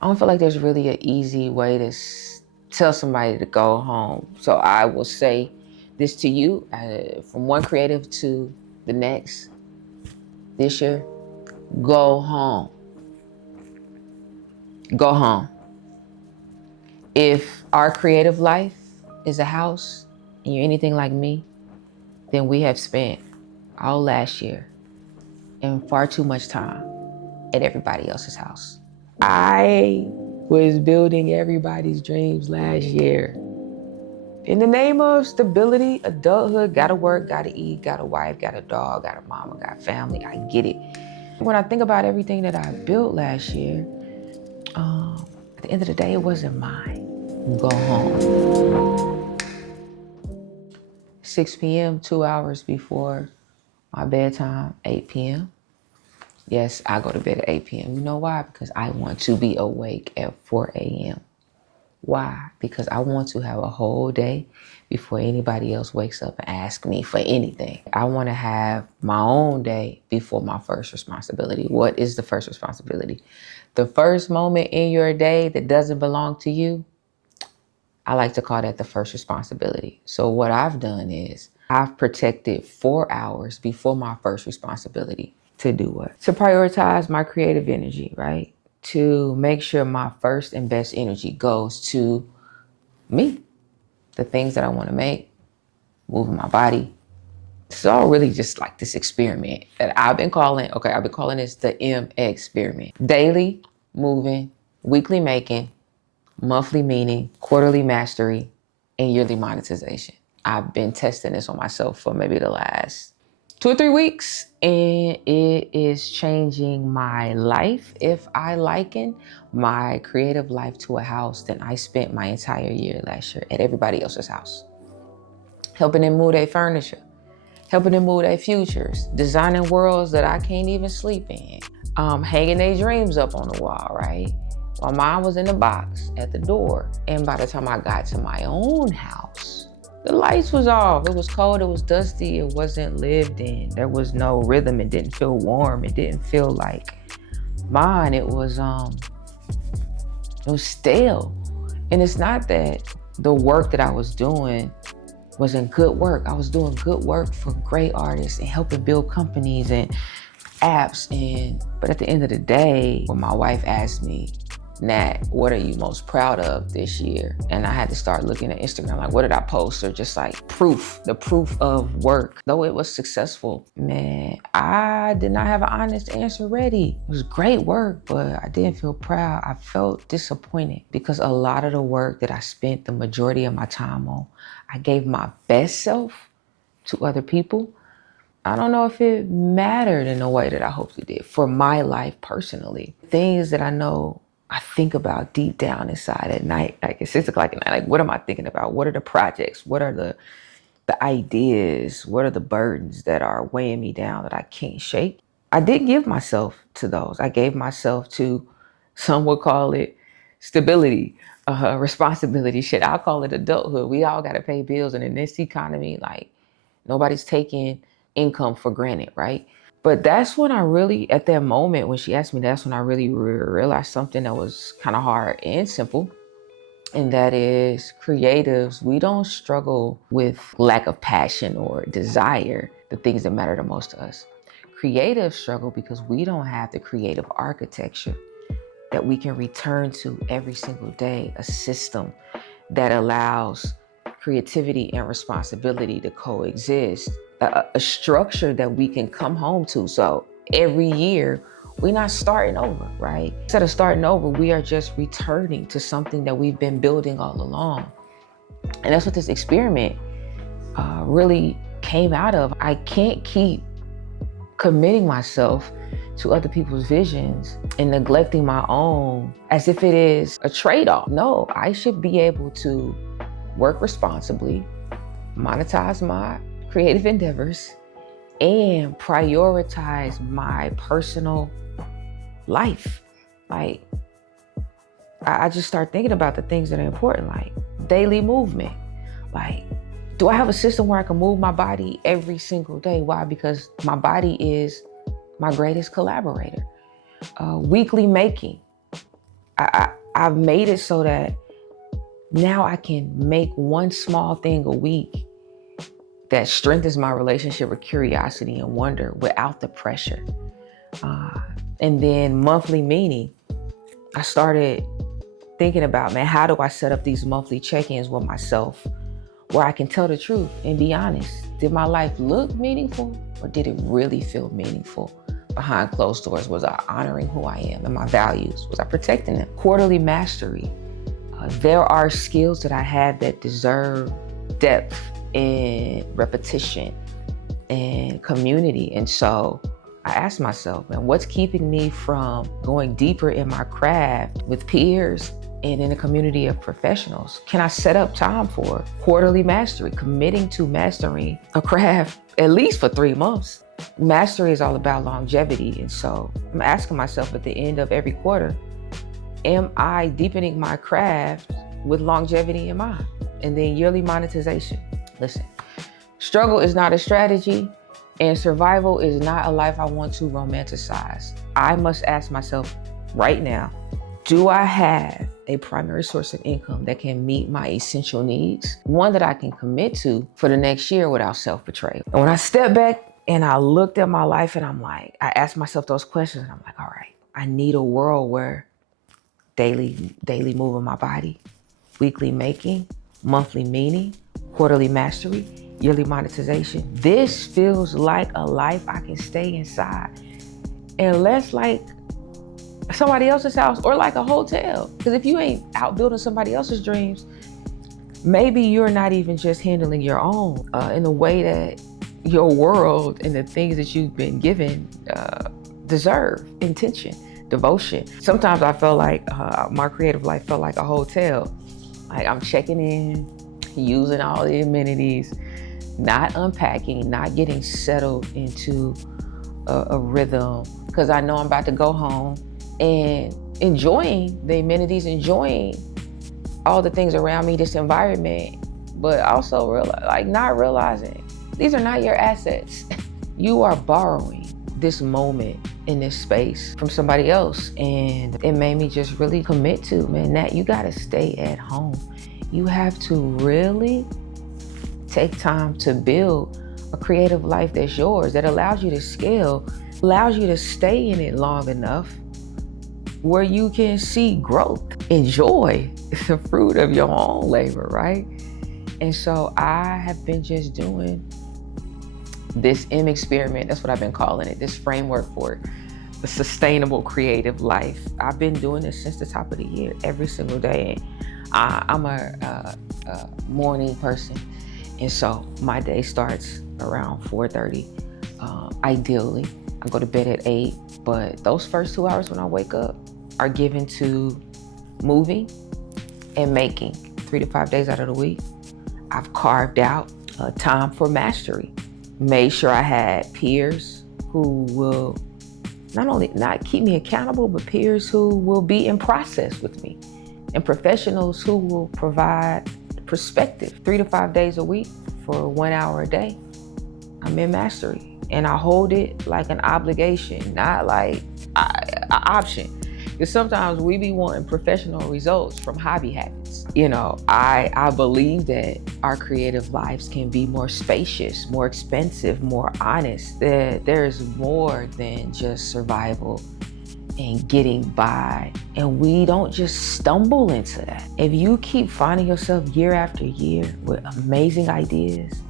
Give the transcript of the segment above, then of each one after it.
I don't feel like there's really an easy way to tell somebody to go home. So I will say this to you, from one creative to the next this year: go home. Go home. If our creative life is a house and you're anything like me, then we have spent all last year and far too much time at everybody else's house. I was building everybody's dreams last year. In the name of stability, adulthood, gotta work, gotta eat, got a wife, got a dog, got a mama, got family, I get it. When I think about everything that I built last year, at the end of the day, it wasn't mine. Go home. 6 p.m., 2 hours before my bedtime, 8 p.m. Yes, I go to bed at 8 p.m. You know why? Because I want to be awake at 4 a.m. Why? Because I want to have a whole day before anybody else wakes up and asks me for anything. I want to have my own day before my first responsibility. What is the first responsibility? The first moment in your day that doesn't belong to you, I like to call that the first responsibility. So what I've done is I've protected 4 hours before my first responsibility to do what? To prioritize my creative energy, right? To make sure my first and best energy goes to me, the things that I want to make, moving my body. It's all really just like this experiment that I've been calling this the M experiment. Daily moving, weekly making, monthly meaning, quarterly mastery, and yearly monetization. I've been testing this on myself for maybe the last 2 or 3 weeks, and it is changing my life. If I liken my creative life to a house, then I spent my entire year last year at everybody else's house, helping them move their furniture, helping them move their futures, designing worlds that I can't even sleep in, hanging their dreams up on the wall, right? While mine was in the box at the door. And by the time I got to my own house, the lights was off. It was cold, it was dusty, it wasn't lived in. There was no rhythm, it didn't feel warm, it didn't feel like mine. It was stale. And it's not that the work that I was doing wasn't good work. I was doing good work for great artists and helping build companies and apps. But at the end of the day, when my wife asked me, Nat, what are you most proud of this year? And I had to start looking at Instagram, like, what did I post? Or just like the proof of work. Though it was successful, man, I did not have an honest answer ready. It was great work, but I didn't feel proud. I felt disappointed because a lot of the work that I spent the majority of my time on, I gave my best self to other people. I don't know if it mattered in the way that I hoped it did for my life personally. Things that I know I think about deep down inside at night, like at 6 o'clock at night, like what am I thinking about? What are the projects? What are the ideas? What are the burdens that are weighing me down that I can't shake? I did give myself to those. I gave myself to, some would call it stability, responsibility. Shit, I'll call it adulthood. We all got to pay bills. And in this economy, like nobody's taking income for granted, right? But that's when I really, at that moment when she asked me, that's when I really realized something that was kind of hard and simple. And that is, creatives, we don't struggle with lack of passion or desire, the things that matter the most to us. Creatives struggle because we don't have the creative architecture that we can return to every single day, a system that allows creativity and responsibility to coexist, a structure that we can come home to. So every year, we're not starting over, right? Instead of starting over, we are just returning to something that we've been building all along. And that's what this experiment really came out of. I can't keep committing myself to other people's visions and neglecting my own as if it is a trade-off. No, I should be able to work responsibly, monetize my creative endeavors, and prioritize my personal life. Like, I just start thinking about the things that are important, like daily movement. Like, do I have a system where I can move my body every single day? Why? Because my body is my greatest collaborator. Weekly making. I've made it so that now I can make one small thing a week that strengthens my relationship with curiosity and wonder without the pressure. And then monthly meaning, I started thinking about, man, how do I set up these monthly check-ins with myself where I can tell the truth and be honest? Did my life look meaningful, or did it really feel meaningful behind closed doors? Was I honoring who I am and my values? Was I protecting them? Quarterly mastery. There are skills that I have that deserve depth and repetition and community. And so I asked myself, man, what's keeping me from going deeper in my craft with peers and in a community of professionals? Can I set up time for quarterly mastery, committing to mastering a craft at least for 3 months? Mastery is all about longevity. And so I'm asking myself at the end of every quarter, am I deepening my craft with longevity in mind? And then yearly monetization. Listen, struggle is not a strategy, and survival is not a life I want to romanticize. I must ask myself right now, do I have a primary source of income that can meet my essential needs? One that I can commit to for the next year without self-betrayal. And when I step back and I looked at my life and I asked myself those questions and I'm like, all right, I need a world where daily moving my body, weekly making, monthly meaning, quarterly mastery, yearly monetization. This feels like a life I can stay inside, and less like somebody else's house or like a hotel. Because if you ain't out building somebody else's dreams, maybe you're not even just handling your own in the way that your world and the things that you've been given deserve. Intention, devotion. Sometimes I felt like my creative life felt like a hotel. Like I'm checking in, using all the amenities, not unpacking, not getting settled into a rhythm, because I know I'm about to go home and enjoying the amenities, enjoying all the things around me, this environment, but also not realizing these are not your assets. You are borrowing this moment in this space from somebody else. And it made me just really commit to, man, Nat, you gotta stay at home. You have to really take time to build a creative life that's yours, that allows you to scale, allows you to stay in it long enough where you can see growth, enjoy the fruit of your own labor, right? And so I have been just doing this M experiment, that's what I've been calling it, this framework for the sustainable creative life. I've been doing this since the top of the year, every single day. I'm a morning person, and so my day starts around 4:30. Ideally, I go to bed at 8, but those first 2 hours when I wake up are given to moving and making 3 to 5 days out of the week. I've carved out time for mastery. Made sure I had peers who will not only not keep me accountable, but peers who will be in process with me, and professionals who will provide perspective. 3 to 5 days a week for 1 hour a day, I'm in mastery. And I hold it like an obligation, not like an option. Because sometimes we be wanting professional results from hobby habits. You know, I believe that our creative lives can be more spacious, more expensive, more honest. That there's more than just survival and getting by. And we don't just stumble into that. If you keep finding yourself year after year with amazing ideas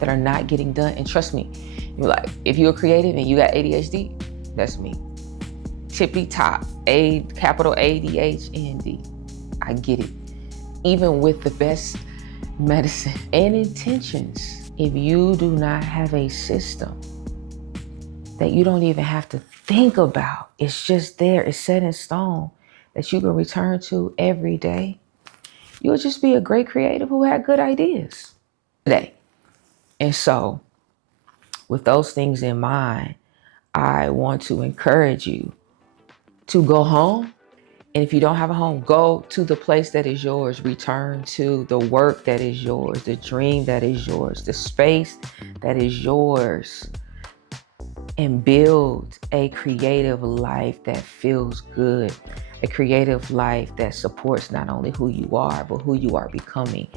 that are not getting done, and trust me, you're like, if you're creative and you got ADHD, that's me. Tippy top, capital ADHD. I get it. Even with the best medicine and intentions, if you do not have a system that you don't even have to think about, it's just there, it's set in stone, that you can return to every day, you'll just be a great creative who had good ideas today. And so, with those things in mind, I want to encourage you to go home. And if you don't have a home, go to the place that is yours. Return to the work that is yours, the dream that is yours, the space that is yours, and build a creative life that feels good. a creative life that supports not only who you are, but who you are becoming,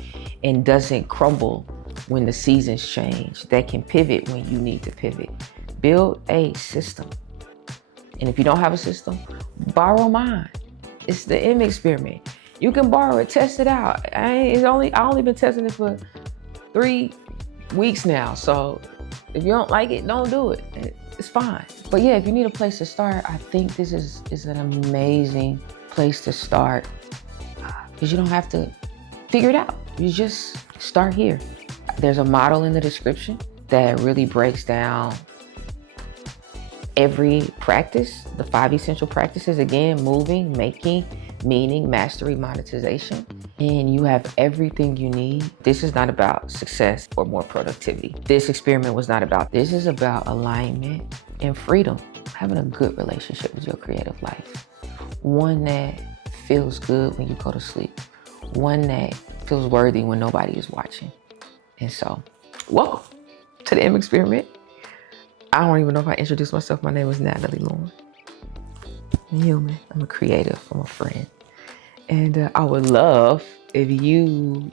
and doesn't crumble when the seasons change, that can pivot when you need to pivot. Build a system. And if you don't have a system, borrow mine. It's the M experiment. You can borrow it, test it out. I only been testing it for 3 weeks now. So if you don't like it, don't do it. It's fine. But yeah, if you need a place to start, I think this is an amazing place to start, because you don't have to figure it out. You just start here. There's a model in the description that really breaks down every practice, the 5 essential practices. Again, moving, making, meaning, mastery, monetization. And you have everything you need. This is not about success or more productivity. This experiment was not about. This is about alignment and freedom. Having a good relationship with your creative life. One that feels good when you go to sleep. One that feels worthy when nobody is watching. And so, welcome to the M experiment. I don't even know if I introduced myself. My name is Natalie Lauren. I'm a human. I'm a creative. I'm a friend. And I would love if you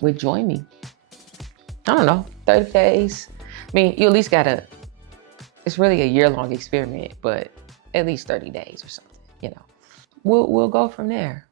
would join me. I don't know, 30 days. I mean, you at least gotta, it's really a year-long experiment, but at least 30 days or something, you know. We'll go from there.